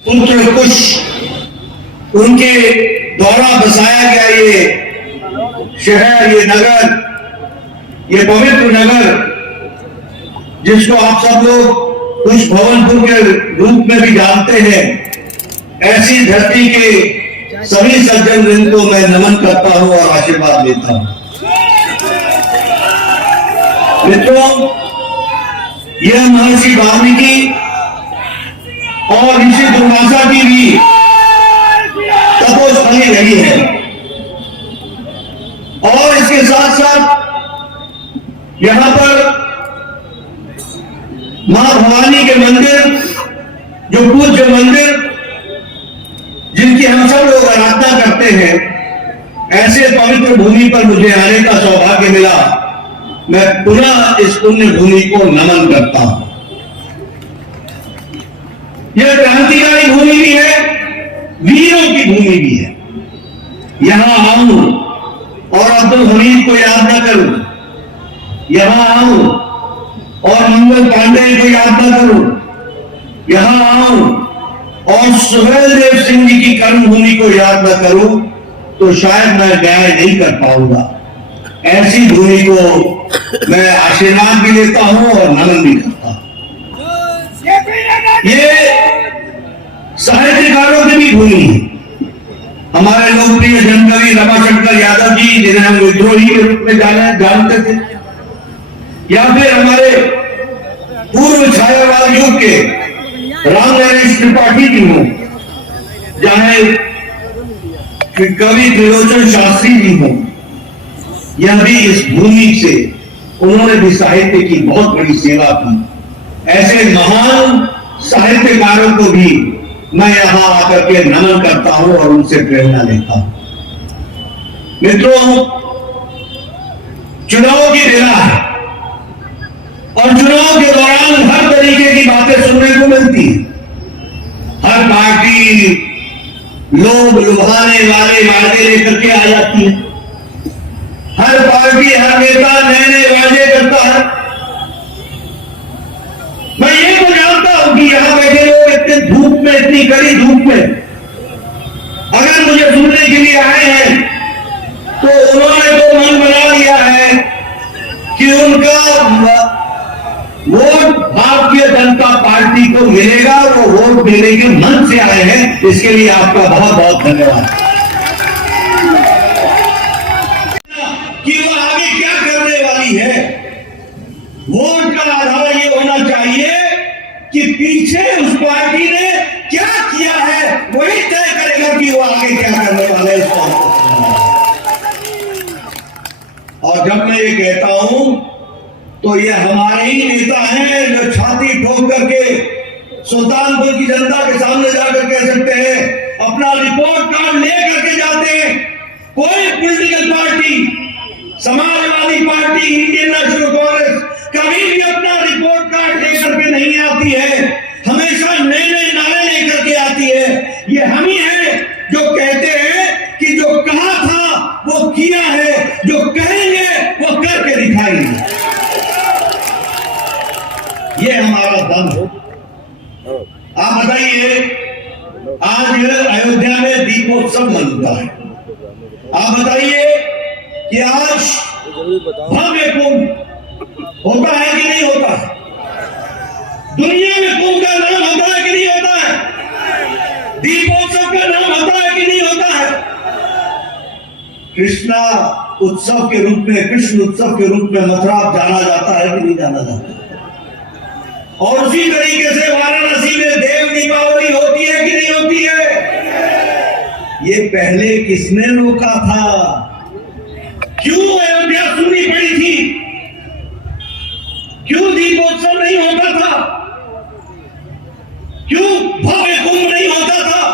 पुत्र कुश उनके द्वारा बसाया गया ये शहर, ये नगर, ये पवित्र नगर जिसको आप सब लोग कुश भवनपुर के रूप में भी जानते हैं, ऐसी धरती के सभी सज्जन वृंद को मैं नमन करता हूं और आशीर्वाद देता हूं। मित्रों, यह महर्षि वाल्मीकि और ऋषि दुर्वासा की भी तपोस्थली रही है और इसके साथ साथ यहां पर मां भवानी के मंदिर, जो पूज्य मंदिर जिनकी हम सब लोग आराधना करते हैं, ऐसे पवित्र भूमि पर मुझे आने का सौभाग्य मिला। मैं पुनः इस पुण्य भूमि को नमन करता हूं। यह क्रांतिकारी भूमि भी है, वीरों की भूमि भी है। यहां आऊं और अब्दुल हमीद को याद न करूं, यहां आऊं और मंगल पांडे को याद न करूं, यहां आऊं और सुहेल देव सिंह जी की कर्मभूमि को याद न करूं तो शायद मैं न्याय नहीं कर पाऊंगा। ऐसी भूमि को मैं आशीर्वाद भी लेता हूं और नमन भी करता हूं। ये साहित्यकारों की भी भूमि है। हमारे लोकप्रिय जनकवि रमाशंकर यादव जी, जिन्हें हम विद्रोही के रूप में जानते थे, या फिर हमारे पूर्व छायावाद युग के राम नरेश त्रिपाठी जी हों, चाहे कवि त्रिलोचन शास्त्री जी हों, यह भी इस भूमि से उन्होंने भी साहित्य की बहुत बड़ी सेवा की। ऐसे महान साहित्यकारों को भी मैं यहां आकर के नमन करता हूं और उनसे प्रेरणा लेता हूं। मित्रों, चुनाव की बेला है और चुनाव के दौरान हर तरीके की बातें सुनने को मिलती है। हर पार्टी लोग लुभाने वाले वादे लेकर के आ जाती है। हर पार्टी, हर नेता नए नए वादे करता है। मैं ये तो जानता हूं कि यहां बैठे लोग इतने धूप में, इतनी कड़ी धूप में अगर मुझे सुनने के लिए आए हैं तो उन्होंने तो मन बना लिया है कि उनका वोट भारतीय जनता पार्टी को मिलेगा। वो वोट देने के मन से आए हैं, इसके लिए आपका बहुत बहुत धन्यवाद। कि वो आगे क्या करने वाली है, वोट का आधार ये होना चाहिए कि पीछे उस पार्टी ने क्या किया है, वही तय करेगा कि वो आगे क्या करने वाला है इस पार्टी। और जब मैं ये कहता हूं तो ये हमारे ही नेता हैं जो छाती ठोक करके सुल्तानपुर की जनता के सामने जाकर कह सकते हैं, अपना रिपोर्ट कार्ड ले करके जाते हैं। कोई political party, Samajwadi party, Indian national Congress कभी भी अपना रिपोर्ट कार्ड लेकर के नहीं आती है, हमेशा नए नए नारे लेकर के आती है। ये हम ही है जो कहते हैं कि जो कहा था वो किया है, जो कहेंगे वो करके दिखाएंगे। ये हमारा दम है। आप बताइए, आज अयोध्या में दीपोत्सव मनता है। आप बताइए कि आज भव्य कुंभ होता है कि नहीं होता है? दुनिया में कुंभ का नाम होता है कि नहीं होता है? दीपोत्सव का नाम होता है कि नहीं होता है? कृष्णा उत्सव के रूप में, कृष्ण उत्सव के रूप में मथुरा जाना जाता है कि नहीं जाना जाता है? और उसी तरीके से वाराणसी में देव दीपावली होती है कि नहीं होती है? ये पहले किसने रोका था? क्यों अयोध्या सुनी पड़ी थी? क्यों दीपोत्सव नहीं होता था? क्यों भव्य कुंभ नहीं होता था?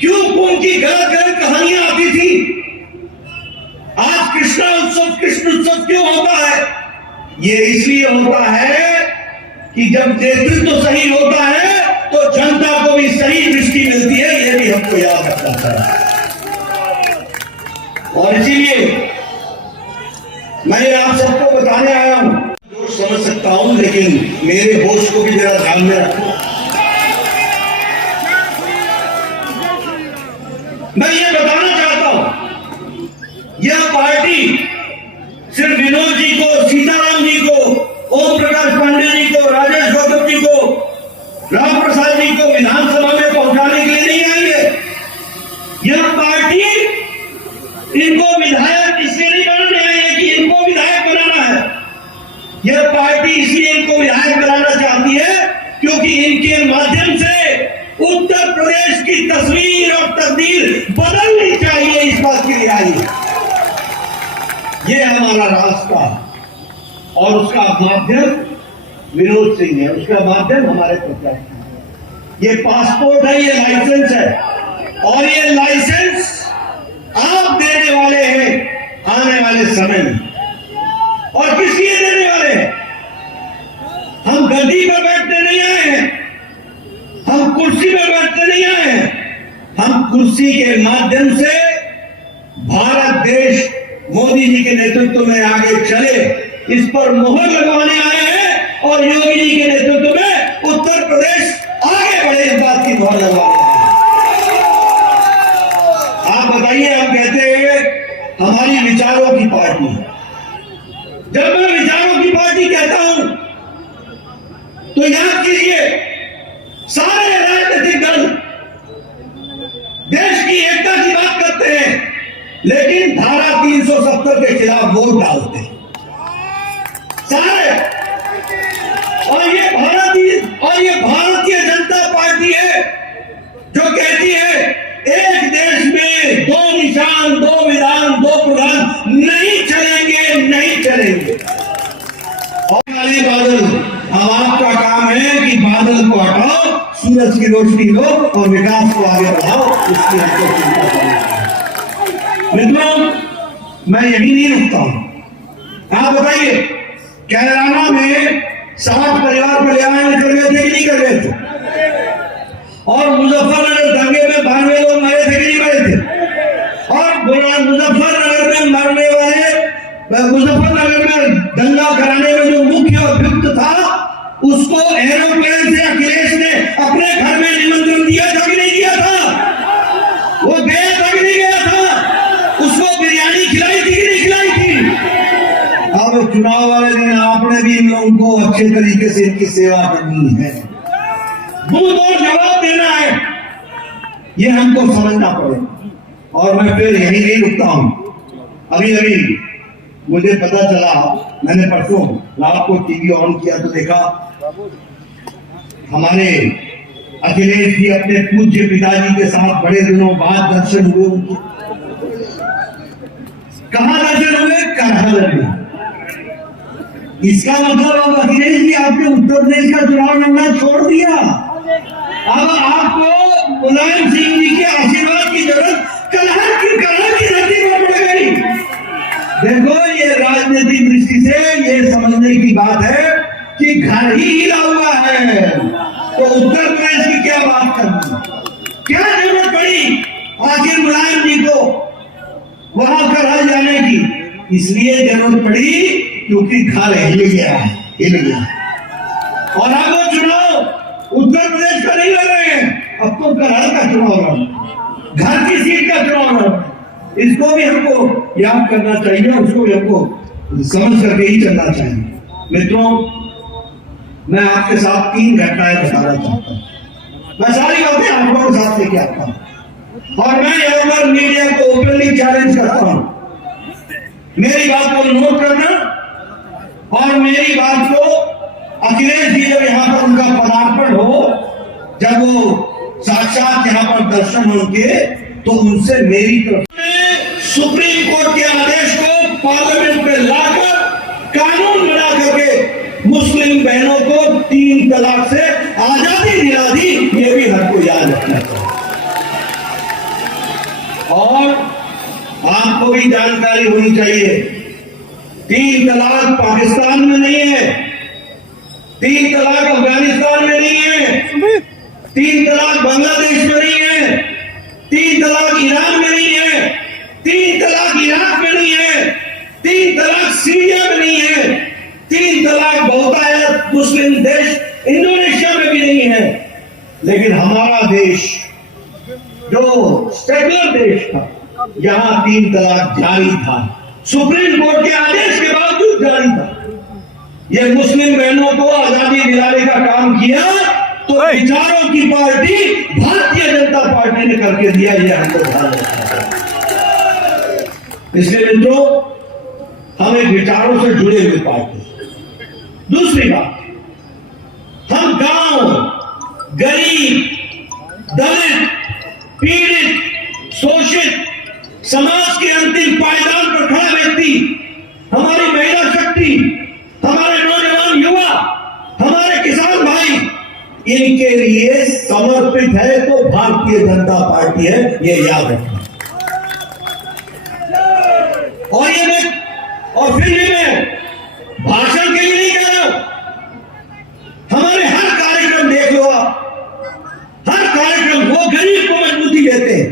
क्यों कुंभ की गलत गलत कहानियां आती थी? आज कृष्णा उत्सव, कृष्ण उत्सव क्यों होता है? ये इसलिए होता है कि जब नेतृत्व सही होता है तो जनता को भी सही दृष्टि मिलती है। ये भी हमको याद रखना चाहिए। और इसीलिए मैं आप सबको बताने आया हूं, जो समझ सकता हूं, लेकिन मेरे होश को भी जरा ध्यान में रखो। मैं ये बताना चाहता हूं, यह पार्टी सिर्फ विनोद जी को, सीताराम जी को, ओम प्रकाश पांडे जी को, राजेश गौतम जी को, राम प्रसाद जी को विधानसभा में पहुंचाने के लिए नहीं आई है। यह पार्टी इनको विधायक इसलिए नहीं बनाने आई है कि इनको विधायक बनाना है। यह पार्टी इसलिए इनको विधायक बनाना चाहती है क्योंकि इनके माध्यम से उत्तर प्रदेश की तस्वीर और तकदीर बदलनी चाहिए, इस बात के लिए आई है। ये हमारा रास्ता और उसका माध्यम विनोद सिंह है, उसका माध्यम हमारे प्रत्याशी है। ये पासपोर्ट है, ये लाइसेंस है और ये लाइसेंस आप देने वाले हैं आने वाले समय में। और किस लिए देने वाले हैं? हम गद्दी पर बैठने नहीं आए हैं, हम कुर्सी पर बैठने नहीं आए हैं। हम कुर्सी के माध्यम से भारत देश मोदी जी के नेतृत्व में आगे चले, इस पर मोहर लगवाने आए हैं और योगी जी के नेतृत्व में उत्तर प्रदेश आगे बढ़े, इस बात की मोहर लगवाने आए हैं। आप बताइए, हम कहते हैं हमारी विचारों की पार्टी। जब मैं विचारों की पार्टी कहता हूं तो याद कीजिए, सारे राजनीतिक दल देश की एकता की बात करते हैं लेकिन धारा 370 के खिलाफ वोट डालते हैं सारे। और ये भारतीय जनता पार्टी है जो कहती है एक देश में दो निशान, दो विधान, दो प्रधान नहीं चलेंगे, नहीं चलेंगे। और काले बादल, अब आपका काम है कि बादल को हटाओ, सूरज की रोशनी लो और विकास को आगे बढ़ाओ, इसकी हमको चिंता करनी है। मित्रों, मैं यही नहीं रुकता हूं। आप बताइए, कैराना में 60 परिवार कल्याण कर गए थे कि नहीं कर गए थे? और मुजफ्फरनगर दंगे में 92 लोग मरे थे कि नहीं मरे थे? और मुजफ्फरनगर में मरने वाले, मुजफ्फरनगर में दंगा कराने में जो मुख्य अभियुक्त था उसको एरोप्लेन से अखिलेश ने अपने घर में निमंत्रण दिया था कि नहीं दिया था? वो गया था कि नहीं गया था? उसको बिरयानी खिलाई थी कि नहीं खिलाई थी? अब चुनाव वाले दिन आपने भी इन लोगों को अच्छे तरीके से इनकी सेवा करनी है, दूध और जवाब देना है, ये हमको समझना पड़ेगा। और मैं फिर यही नहीं रुकता हूं। अभी मुझे पता चला, मैंने परसों रात को टीवी ऑन किया तो देखा हमारे अखिलेश जी अपने पूज्य पिताजी के साथ बड़े दिनों बाद दर्शन हुए उनके। कहां दर्शन हुए? करहल में। इसका मतलब अब अखिलेश जी आपने उत्तर प्रदेश का चुनाव लड़ना छोड़ दिया। अब आपको मुलायम सिंह जी के आशीर्वाद की जरूरत करहल की धरती पर पड़ गई। देखो, ये राजनीतिक दृष्टि से ये समझने की बात है कि घर ही हिला हुआ है तो उत्तर प्रदेश की क्या बात करनी, क्या जरूरत पड़ी आखिर मुलायम जी को वहां करहल जाने की? इसलिए जरूरत पड़ी क्योंकि घर हिल गया है, हिल गया। और अब वो चुनाव उत्तर प्रदेश का नहीं लड़ रहे हैं, अब तो करहल का चुनाव लड़, घर की सीट का चुनाव लड़। इसको भी हमको याद करना चाहिए, उसको भी हमको समझ करके ही चलना चाहिए। मित्रों, मैं आपके साथ 3 घटनाएं बताना चाहता हूं। मैं सारी बातें आप लोगों के साथ लेके आता हूं और मैं यहाँ पर मीडिया को ओपनली चैलेंज करता हूं। मेरी बात को नोट करना और मेरी बात को अखिलेश जी जब यहाँ पर उनका पदार्पण हो, जब वो साक्षात यहाँ पर दर्शन होंगे तो उनसे मेरी तरफ सुप्रीम कोर्ट के आदेश को पार्लियामेंट में लाकर कानून बना करके मुस्लिम बहनों को 3 तलाक से आजादी दिला दी, ये भी हमको याद रखना चाहिए। और आपको भी जानकारी होनी चाहिए, 3 तलाक पाकिस्तान में नहीं है, 3 तलाक अफगानिस्तान में नहीं है, 3 तलाक बांग्लादेश में नहीं है, 3 तलाक ईरान में नहीं है, 3 तलाक इराक में नहीं है, 3 तलाक सीरिया में नहीं है, 3 तलाक बहुतायत मुस्लिम देश इंडोनेशिया में भी नहीं है। लेकिन हमारा देश जो सेक्युलर देश था, यहां 3 तलाक जारी था, सुप्रीम कोर्ट के आदेश के बावजूद जारी था। ये मुस्लिम बहनों को आजादी दिलाने का काम किया तो विचारों की पार्टी भारतीय जनता पार्टी ने करके दिया, यह हमको ध्यान रखना है। इसलिए मित्रों, हम एक विचारों से जुड़े हुए पार्टी। दूसरी बात, हम गांव, गरीब, दलित, पीड़ित, शोषित समाज के अंतिम पायदान पर खड़ा व्यक्ति, हमारी महिला शक्ति, हमारे नौजवान युवा, हमारे किसान भाई, इनके लिए समर्पित है तो भारतीय जनता पार्टी है, ये याद रखना। और फिर भी मैं भाषण के लिए नहीं कह रहा हूं, हमारे हर कार्यक्रम देख लो आप, हर कार्यक्रम वो गरीब को मजबूती देते हैं,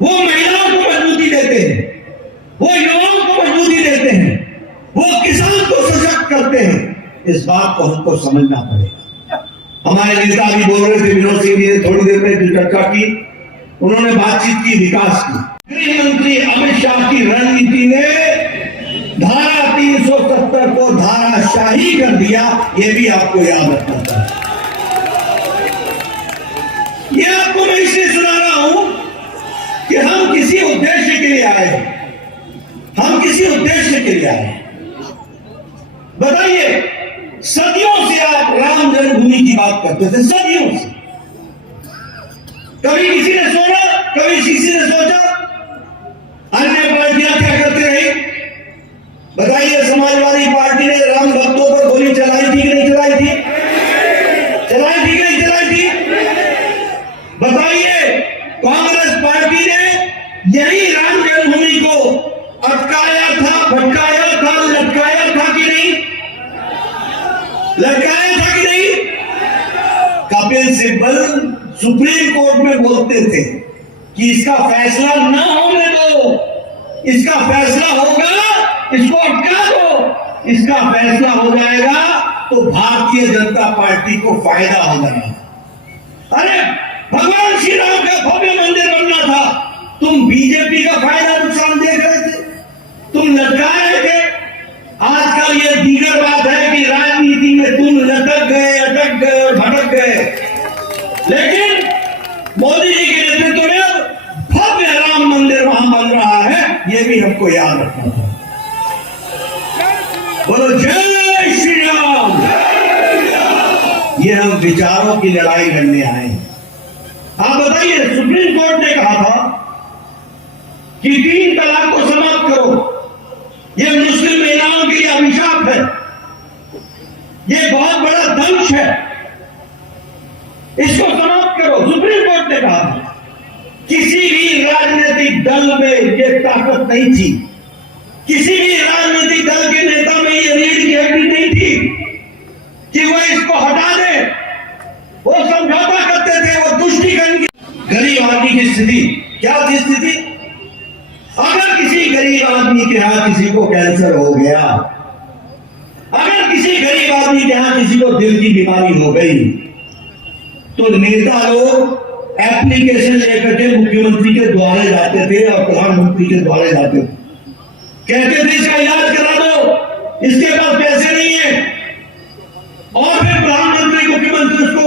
वो महिलाओं को मजबूती देते हैं, वो युवाओं को मजबूती देते हैं, वो किसान को सशक्त करते हैं। इस बात को हमको समझना पड़ेगा। हमारे नेता भी बोल रहे थे, विनोद सिंह जी ने थोड़ी देर पहले जो चर्चा की, उन्होंने बातचीत की विकास की। गृह मंत्री अमित शाह की रणनीति ने धारा 370 को धाराशाही कर दिया, ये भी आपको याद रखना चाहिए। ये आपको मैं इसलिए सुना रहा हूं कि हम किसी उद्देश्य के लिए आए, हम किसी उद्देश्य के लिए आए। बताइए, सदियों से आप राम जन्मभूमि की बात करते थे, सदियों से। कभी किसी ने सोचा, कभी किसी ने सोचा? अन्य पार्टियां क्या करती रही? बताइए, समाजवादी पार्टी ने राम भक्तों पर गोली चलाई थी कि नहीं चलाई थी? चलाई थी कि नहीं चलाई थी? बताइए, कांग्रेस पार्टी ने यही राम जन्मभूमि को अटकाया था, भटकाया था, लटकाया था कि नहीं? लटकाया था कि नहीं? कपिल सिब्बल सुप्रीम कोर्ट में बोलते थे कि इसका फैसला न होने दो, इसका फैसला होगा, इसको अटका दो, इसका फैसला हो जाएगा तो भारतीय जनता पार्टी को फायदा हो जाएगा। अरे भगवान श्री राम का भव्य मंदिर बनना था, तुम बीजेपी का फायदा नुकसान देख रहे थे, तुम लटका रहे थे। आजकल ये दीगर बात है कि राजनीति में तुम लटक गए, अटक गए और भटक गए, लेकिन मोदी जी के नेतृत्व में भव्य राम मंदिर वहां बन रहा है, ये भी हमको याद रखना था। बोलो जय श्री राम। ये हम विचारों की लड़ाई लड़ने आए। आप बताइए, सुप्रीम कोर्ट ने कहा था कि 3 तलाक को समाप्त करो, यह मुस्लिम महिलाओं के लिए अभिशाप है, यह बहुत बड़ा दंश है, इसको समाप्त करो। सुप्रीम कोर्ट ने कहा था। किसी भी राजनीतिक दल में यह ताकत नहीं थी, किसी भी राजनीतिक दल के नेता में यह रीढ़ की हड्डी नहीं थी कि वह इसको हटा दे। वो समझौता करते थे, वो तुष्टीकरण की। गरीब आदमी की स्थिति क्या थी? स्थिति, अगर किसी गरीब आदमी के यहां किसी को कैंसर हो गया, अगर किसी गरीब आदमी के यहां किसी को दिल की बीमारी हो गई, तो नेता लोग एप्लीकेशन लेकर के मुख्यमंत्री के द्वारे जाते थे और प्रधानमंत्री के द्वारे जाते थे, कहते थे इसका इलाज करा दो, इसके पास पैसे नहीं है, और फिर प्रधानमंत्री मुख्यमंत्री उसको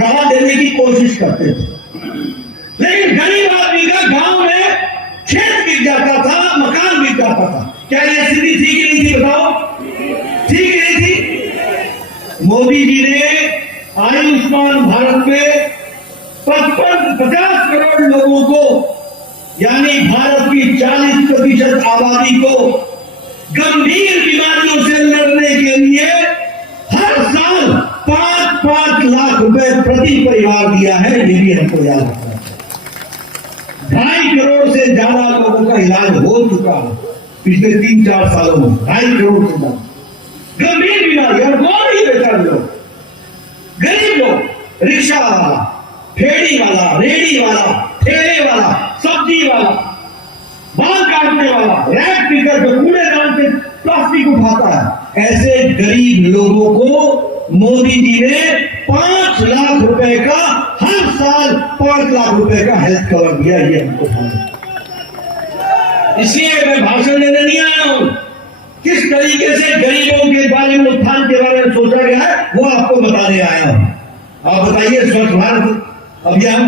राहत देने की कोशिश करते थे। लेकिन गरीब आदमी का गांव में खेत बिक जाता था, मकान बिक जाता था। क्या ये स्थिति थी कि नहीं थी? बताओ, थी कि नहीं थी? मोदी जी ने आयुष्मान भारत में 50 करोड़ लोगों को, यानी भारत की 40% आबादी को गंभीर बीमारियों से लड़ने के लिए हर साल 5-5 लाख रुपए प्रति परिवार दिया है। ये भी हमको याद रखना है। 2.5 करोड़ से ज्यादा लोगों का इलाज हो चुका है पिछले 3-4 सालों में। 2.5 करोड़ से ज्यादा गंभीर बीमारी। और कौन नहीं बेटा लोग? गरीब लोग, रिक्शा वाला, फेरी वाला, रेडी वाला, ठेले वाला, सब्जी वाला, बाल काटने वाला, रैक पिकर जो कूड़ेदान से प्लास्टिक उठाता है, ऐसे गरीब लोगों को मोदी जी ने 5 लाख रुपए का हर साल 5 लाख रुपए का हेल्थ कवर दिया। ये हमको ध्यान, इसलिए मैं भाषण देने नहीं आया हूं। किस तरीके से गरीबों के बारे में, उत्थान के बारे में सोचा गया है, वो आपको बताने आया हूं। आप बताइए, स्वच्छ भारत अभियान,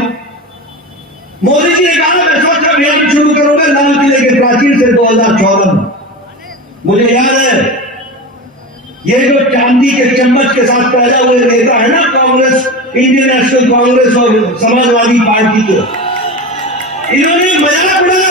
मोदी जी ने कहा मैं स्वच्छ अभियान शुरू करूंगा लाल किले के प्राचीर से 2014 में। मुझे याद है, ये जो चांदी के चम्मच के साथ पैदा हुए नेता है ना कांग्रेस, इंडियन नेशनल कांग्रेस और समाजवादी पार्टी के, इन्होंने मजाक उड़ाया